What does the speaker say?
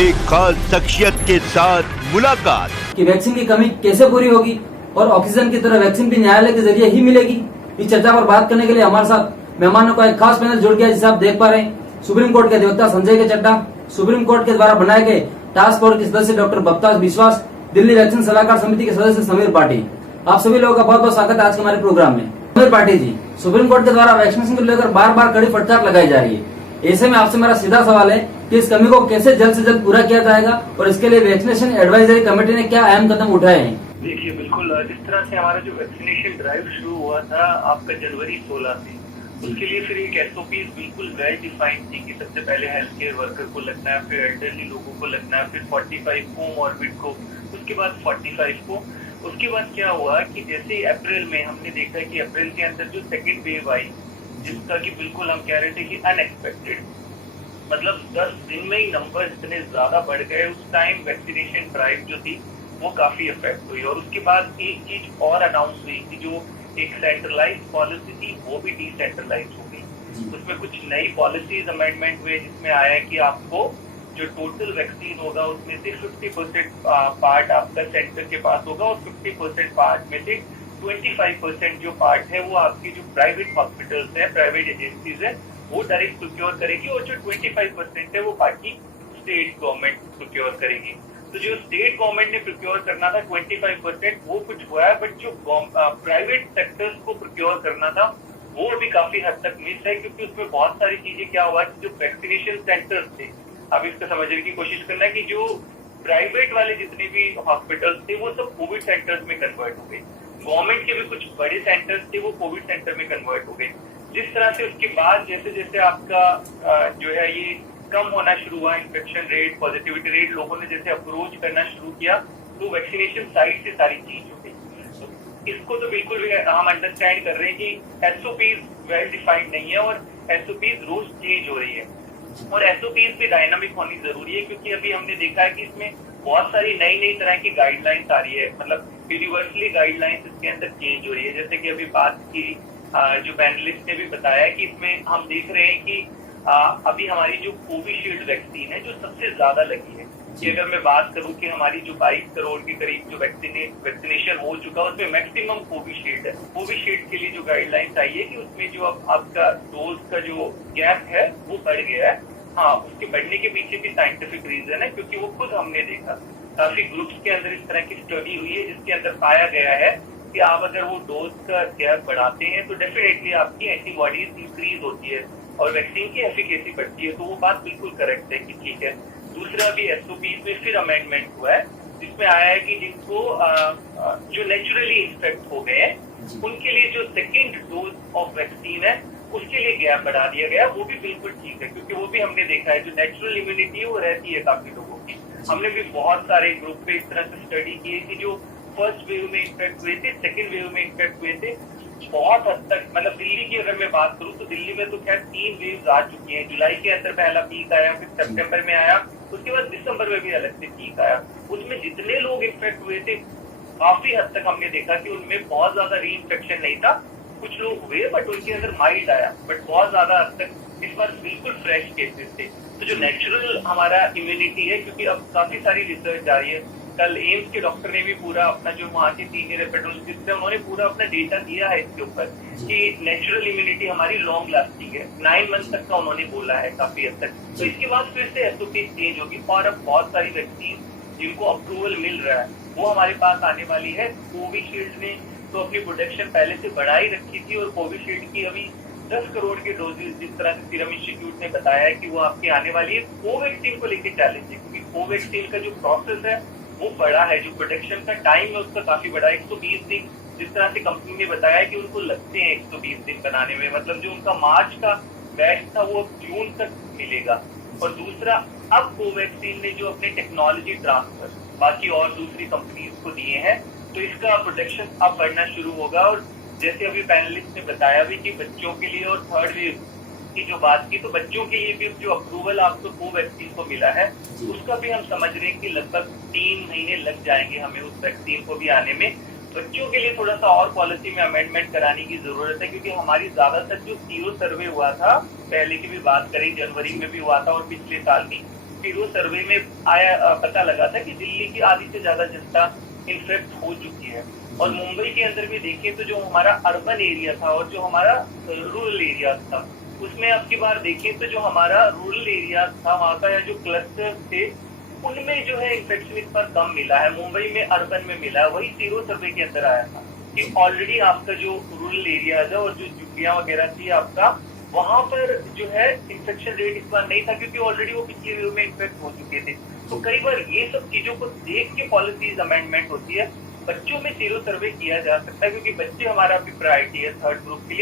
एक खास शख्सियत के साथ मुलाकात। कि वैक्सीन की कमी कैसे पूरी होगी और ऑक्सीजन की तरह वैक्सीन भी न्यायालय के जरिए ही मिलेगी। इस चर्चा पर बात करने के लिए हमारे साथ मेहमानों का एक खास पैनल जुड़ गया, जिसे आप देख पा रहे हैं। सुप्रीम कोर्ट के अधिवक्ता संजय के चड्ढा, सुप्रीम कोर्ट के द्वारा बनाए गए टास्क फोर्स के सदस्य डॉक्टर बप्ताज विश्वास, दिल्ली वैक्सीन सलाहकार समिति के सदस्य समीर पाटिल। आप सभी लोगों का बहुत बहुत स्वागत है आज के हमारे प्रोग्राम में। समीर पाटिल जी, सुप्रीम कोर्ट के द्वारा वैक्सीनेशन को लेकर बार बार कड़ी फटकार लगाई जा रही है। ऐसे में आपसे मेरा सीधा सवाल है कि इस कमी को कैसे जल्द से जल्द पूरा किया जाएगा और इसके लिए वैक्सीनेशन एडवाइजरी कमेटी ने क्या अहम कदम उठाए हैं? देखिए, बिल्कुल जिस तरह से हमारा जो वैक्सीनेशन ड्राइव शुरू हुआ था आपका जनवरी 16 से, उसके लिए फिर एक एसओपी बिल्कुल वेल डिफाइंड थी कि सबसे पहले हेल्थ केयर वर्कर को लगना है, फिर एल्डरली लोगों को लगना है, फिर 45 कोमॉर्बिड को, उसके बाद 45 को। उसके बाद क्या हुआ कि जैसे अप्रैल में हमने देखा कि अप्रैल के अंदर जो सेकेंड वेव आई, जिसका कि बिल्कुल हम कह रहे थे कि अनएक्सपेक्टेड, मतलब 10 दिन में ही नंबर इतने ज्यादा बढ़ गए। उस टाइम वैक्सीनेशन ड्राइव जो थी वो काफी इफेक्ट हुई। और उसके बाद एक चीज और अनाउंस हुई कि जो एक सेंट्रलाइज पॉलिसी थी वो भी डिसेंट्रलाइज हो गई। उसमें कुछ नई पॉलिसीज अमेंडमेंट हुए, जिसमें आया कि आपको जो टोटल वैक्सीन होगा उसमें से 50% पार्ट आपका सेंटर के पास होगा और 50% पार्ट में से 25% जो पार्ट है वो आपकी जो प्राइवेट हॉस्पिटल्स है, प्राइवेट एजेंसीज है, वो डायरेक्ट प्रोक्योर करेगी और जो 25% है वो बाकी स्टेट गवर्नमेंट प्रोक्योर करेगी। तो जो स्टेट गवर्नमेंट ने प्रोक्योर करना था 25%, वो कुछ हुआ है, बट जो प्राइवेट सेक्टर्स को प्रोक्योर करना था वो अभी काफी हद तक मिस है, क्योंकि उसमें बहुत सारी चीजें क्या हुआ कि जो वैक्सीनेशन सेंटर्स थे, अब इसको समझने की कोशिश करना है कि जो प्राइवेट वाले जितने भी हॉस्पिटल्स थे वो सब कोविड सेंटर्स में कन्वर्ट हो गए। गवर्नमेंट के भी कुछ बड़े सेंटर्स थे वो कोविड सेंटर में कन्वर्ट हो गए। जिस तरह से उसके बाद जैसे जैसे आपका जो है ये कम होना शुरू हुआ, इन्फेक्शन रेट, पॉजिटिविटी रेट, लोगों ने जैसे अप्रोच करना शुरू किया, तो वैक्सीनेशन साइड से सारी चीज हो गई। तो इसको तो बिल्कुल हम अंडरस्टैंड कर रहे हैं कि एसओपीज वेल डिफाइंड नहीं है और एसओपीज रोज चेंज हो रही है और एसओपीज भी डायनामिक होनी जरूरी है, क्योंकि अभी हमने देखा है कि इसमें बहुत सारी नई नई तरह की गाइडलाइंस आ रही है, मतलब यूनिवर्सली गाइडलाइंस इसके अंदर चेंज हो रही है। जैसे कि अभी बात की जो पैनलिस्ट ने भी बताया कि इसमें हम देख रहे हैं कि अभी हमारी जो कोविशील्ड वैक्सीन है जो सबसे ज्यादा लगी है, कि अगर मैं बात करूं कि हमारी जो 22 करोड़ के करीब जो वैक्सीनेशन हो चुका है उसमें मैक्सिमम कोविशील्ड है। कोविशील्ड के लिए जो गाइडलाइंस आई है कि उसमें जो अब आपका डोज का जो गैप है वो बढ़ गया है। हाँ, उसके बढ़ने के पीछे भी साइंटिफिक रीजन है, क्योंकि वो खुद हमने देखा काफी ग्रुप्स के अंदर इस तरह की स्टडी हुई है जिसके अंदर पाया गया है कि आप अगर वो डोज का गैप बढ़ाते हैं तो डेफिनेटली आपकी एंटीबॉडीज इंक्रीज होती है और वैक्सीन की एफिकेसी बढ़ती है। तो वो बात बिल्कुल करेक्ट है कि ठीक है। दूसरा भी एसओपी में फिर अमेंडमेंट हुआ है, जिसमें आया है कि जिनको जो नेचुरली इन्फेक्ट हो गए हैं उनके लिए जो सेकेंड डोज ऑफ वैक्सीन है उसके लिए गैप बढ़ा दिया गया। वो भी बिल्कुल ठीक है, क्योंकि वो भी हमने देखा है जो नेचुरल इम्यूनिटी वो रहती है काफी लोगों की। हमने भी बहुत सारे ग्रुप पे इस तरह से स्टडी की है कि जो फर्स्ट वेव में इन्फेक्ट हुए थे, सेकेंड वेव में इन्फेक्ट हुए थे, बहुत हद तक, मतलब दिल्ली की अगर मैं बात करूं तो दिल्ली में तो खैर 3 वेव्स आ चुकी हैं। जुलाई के अंदर पहला पीक आया, फिर सितंबर में आया, उसके बाद दिसंबर में भी अलग से पीक आया। उसमें जितने लोग इन्फेक्ट हुए थे काफी हद तक हमने देखा कि उनमें बहुत ज्यादा री इन्फेक्शन नहीं था। कुछ लोग हुए बट उनके अंदर माइल्ड आया, बट बहुत ज्यादा हद तक इस बार बिल्कुल फ्रेश केसेस थे। तो जो नेचुरल हमारा इम्यूनिटी है, क्योंकि अब काफी सारी रिसर्च आ रही है, कल एम्स के डॉक्टर ने भी पूरा अपना जो वहाँ के सीनियर एपिडेमियोलॉजिस्ट है उन्होंने पूरा अपना डेटा दिया है इसके ऊपर कि नेचुरल इम्यूनिटी हमारी लॉन्ग लास्टिंग है, 9 मंथ तक का उन्होंने बोला है काफी हद तक। तो इसके बाद फिर से एसओपी चेंज होगी और अब बहुत सारी वैक्सीन जिनको अप्रूवल मिल रहा है वो हमारे पास आने वाली है। कोविशील्ड ने तो अपनी प्रोटेक्शन पहले से बढ़ाई रखी थी और कोविशील्ड की अभी 10 करोड़ के डोजेज जिस तरह से सीरम इंस्टीट्यूट ने बताया है कि वो आपकी आने वाली है। कोवैक्सीन को लेकर चैलेंज है, क्योंकि कोवैक्सीन का जो प्रोसेस है वो बड़ा है, जो प्रोटेक्शन का टाइम है उसका काफी बड़ा है। 120 दिन जिस तरह से कंपनी ने बताया कि उनको लगते हैं 120 दिन बनाने में, मतलब जो उनका मार्च का बैच था वो अब जून तक मिलेगा। और दूसरा, अब कोवैक्सीन ने जो अपने टेक्नोलॉजी ट्रांसफर बाकी और दूसरी कंपनीज को दिए हैं, तो इसका प्रोटेक्शन अब बढ़ना शुरू होगा। और जैसे अभी पैनलिस्ट ने बताया भी कि बच्चों के लिए और थर्ड वेव की जो बात की, तो बच्चों के लिए भी जो अप्रूवल आपको कोवैक्सीन को मिला है उसका भी हम समझ रहे हैं कि लगभग 3 महीने लग जाएंगे हमें उस वैक्सीन को भी आने में। बच्चों के लिए थोड़ा सा और पॉलिसी में अमेंडमेंट कराने की जरूरत है, क्योंकि हमारी ज्यादातर जो सीरो सर्वे हुआ था, पहले की भी बात करें जनवरी में भी हुआ था और पिछले साल भी, सीरो सर्वे में पता लगा था कि दिल्ली की आधी से ज्यादा जनता इन्फेक्ट हो चुकी है। और मुंबई के अंदर भी देखें तो जो हमारा अर्बन एरिया था और जो हमारा रूरल एरिया था, उसमें अब की बार देखें तो जो हमारा रूरल एरिया था वहाँ का जो क्लस्टर थे उनमें जो है इन्फेक्शन इस पर कम मिला है, मुंबई में अर्बन में मिला है। वही सीरो सर्वे के अंदर आया था कि ऑलरेडी आपका जो रूरल एरिया है और जो झुग्गियां वगैरह थी आपका, वहां पर जो है इन्फेक्शन रेट इस बार नहीं था क्योंकि ऑलरेडी वो पिछले वेव में इन्फेक्ट हो चुके थे। तो कई बार ये सब चीजों को देख के पॉलिसीज अमेंडमेंट होती है। बच्चों में सीरो सर्वे किया जा सकता है क्योंकि बच्चे हमारा भी प्रायोरिटी है थर्ड ग्रुप के लिए।